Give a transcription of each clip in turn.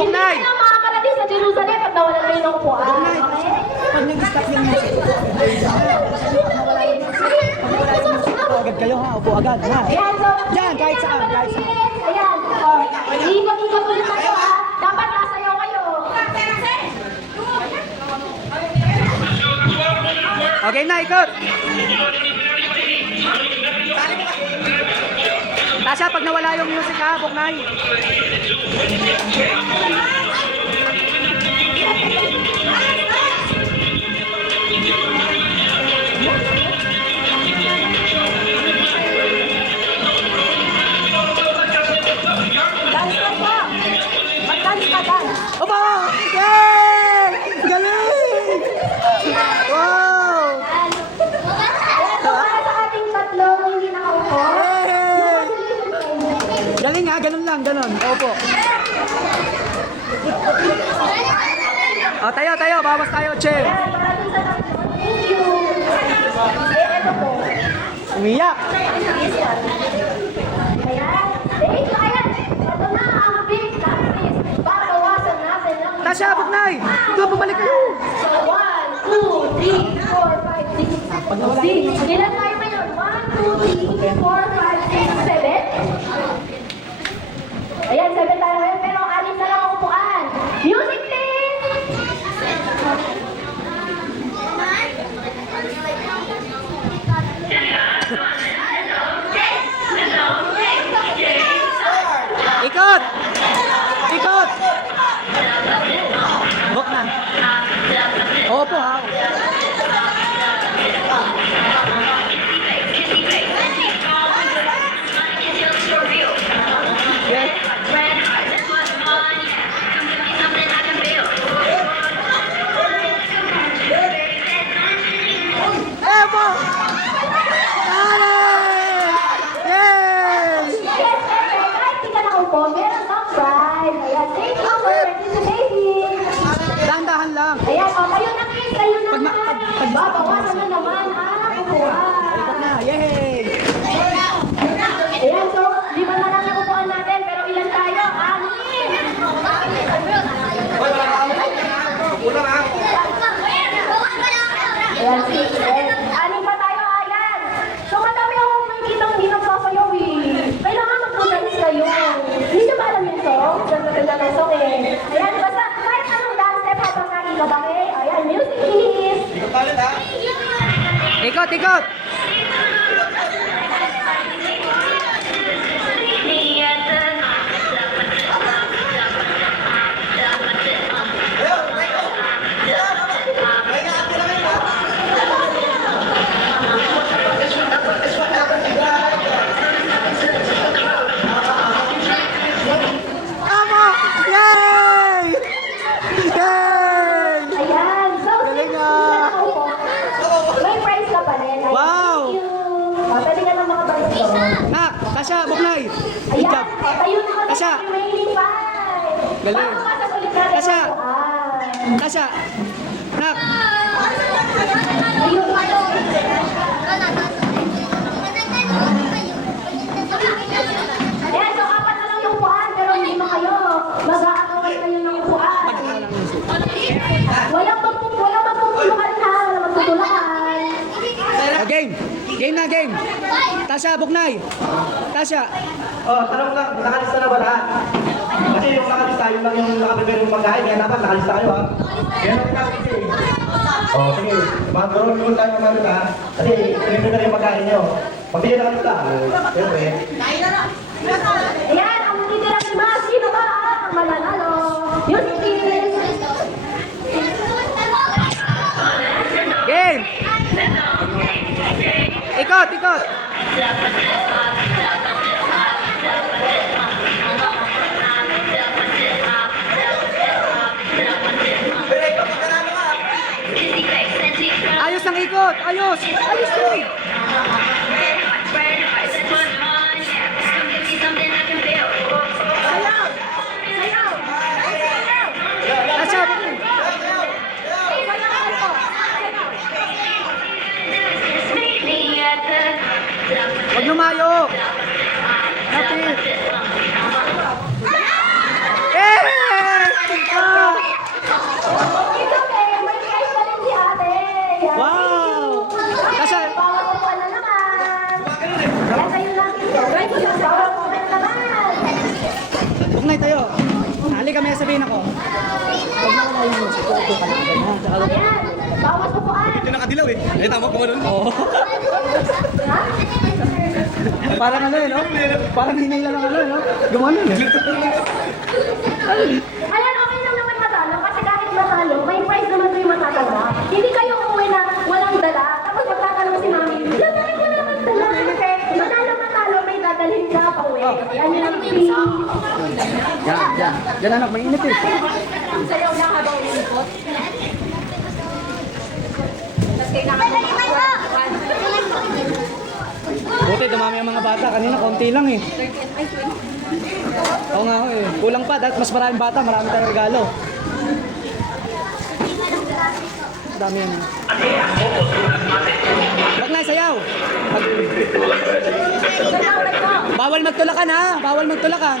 Bugnay! Hindi na makakarating sa Jerusalem pag nawalan kayo ng upuan. Bugnay! Okay? Pag nag-stop yung music, agad kayo ha, upo agad ha. Ayan, so, Diyan, kahit saan, kahit saan. Ayan, ikot-ikot ulit tayo ha. Dapat nasayaw kayo. Okay na, ikot! Tasha, pag nawala yung music ha, Bugnay. Opo! Yay! Galing! Wow! Para sa ating tatlong hindi nakaupo. Yay! Galing ha, ganun lang, ganun. Opo. O, tayo, tayo. Bawas tayo, Chen. Ayan, parating sa tatlong. Thank you. Ito po. Umiyak. Ayan. Thank you. Ayan. Ito na ang big practice. Babawasan natin ng... Tasha, Bugnay! Ito, bumalik kayo. So, 1, 2, 3, 4, 5, 6, 7. Ilan tayo ngayon? 1, 2, 3, 4, 5, 6, 7. Ayan, 7 tayo ngayon. Pero 6 na lang ang upuan. Music, please! Ikot! Ikot! Bok na. Opo ha. Yes. Epo! Yay! Yay! Yes, kahit di ka nakaupo, meron kang prize. Ayan, thank you for participating. Dahan-dahan lang. Ayan, o, kayo na please, kayo na Pag ma- naman. pag- Babawasan na naman ang upuan. Ikot na. Yay! Ayan, so, 5 na lang yung upuan natin, pero ilan tayo? 6. Ayan, 6 pa tayo, ayan. So, madami akong nakikita hindi nagsasayaw eh. Kailangan mag-protest kayo. Hindi nyo ba alam yung song? Ganda ng song eh. Ayan, basta kahit anong dance step habang nakikita, okay? Ayan, music please. Ikot, ikot! Tama! Yay! Yay! Ayan, so, Galing since ah. hindi ka nakaupo, may prize ka pa rin. Ayan, Wow. thank you. Pwede ka na makabalik doon. Nak, Tasha, Bugnay. Good Ayan, job. tayo na kami Tasha. sa remaining 5. Galing. Babawasan ulit natin Tasha. ang upuan. Tasha. Nak. Ayun, ayun. Ayan, so 4 na lang yung upuan, pero hindi mo kayo. Mag-aakaway kayo ng upuan. Walang magtutulakan ha, walang magtutulakan. O, game. Game na, game. Tasha, Bugnay. Tasha. Oh, tanong lang, nakalista na ba lahat? Kasi yung nakalista, yun lang yung nakaprepare yung pagkain, kaya dapat nakalista kayo ha. Kaya nang ikaw kasi. Oh, sige, mag-roll call tayo mamamit ha. Kasi prepare yung pagkain nyo. Pag di nyo nakalista, siyempre. Ayan, ang titira ni Ma, sino ba ang mananalo? Music please. Game. Ikot, ikot. Ayos ang ikot. Ayos. Ayos din. Tasha, Bugnay. Huwag lumayo. Lapit. Eh! Buknay tayo. Halika, may sabihin ako. Huwag na wala yung music. Upo ka na. Ganyan. Tsaka Ayan, bawas upuan. Ito nakadilaw eh. Ay, tama ko man. Oo. Ha? Parang ano eh, no? Parang hinay lang ang ano eh, no? Gumanon eh. Ayan, okay lang naman matalo kasi kahit matalo, may prize naman kayo matatanggap. Hindi kayo umuwi na walang dala. Tapos magtatanong si mami, dadalhin ko naman dala. Matalo, may dadalhin ka pa uwi. Yan yung free. Yan. Yan anak, mainit eh. Sayaw na habang umiikot. Buti, dumami ang mga bata. Kanina, konti lang eh. Oo nga ho eh. Kulang pa. Dahil mas maraming bata, marami tayong regalo. Dami yan eh. Wag na, sayaw! Bawal magtulakan ha! Bawal magtulakan!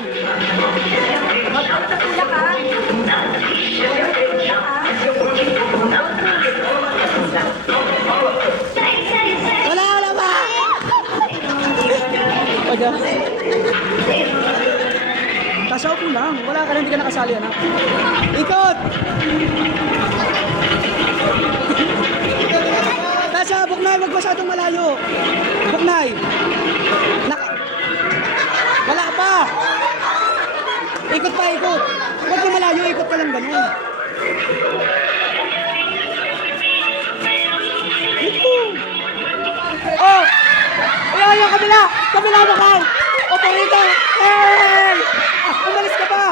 Wala ba? Pwede. Kasaw po lang. Wala ka na, hindi ka nakasali anak. Ikot! Tasha, Buknay, wag masyadong malayo. Buknay! Wala pa! Ikot pa, ikot! Huwag na malayo, ikot ka lang ganun. Oh! Ayan yung kabila! Kabila mo ka! Operator! Hey! Umalis ka pa!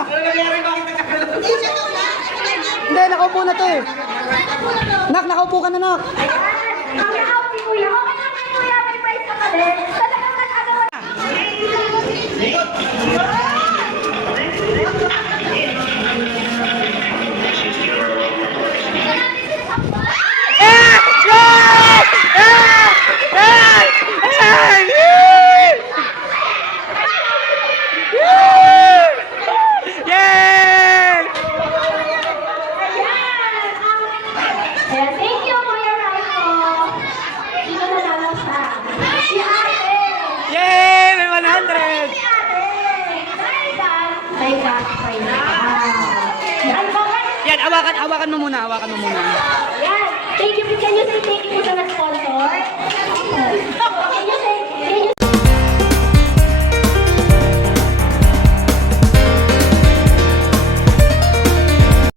Hindi, nakaupo na to eh. Nak, nakaupo ka na, nak. Kami out si Kuya. Okay lang kay Kuya, may prize ka pa din. Talagang nag-agawa. Ayan, thank you, Kuya Raiko. Dito na lang siya. Si Ate. Yay! May 100! Si Ate. Teka. Yan, bakit? Yan, awakan mo muna, awakan mo muna. Yan. Thank you. Can you say thank you sa na-sponsor?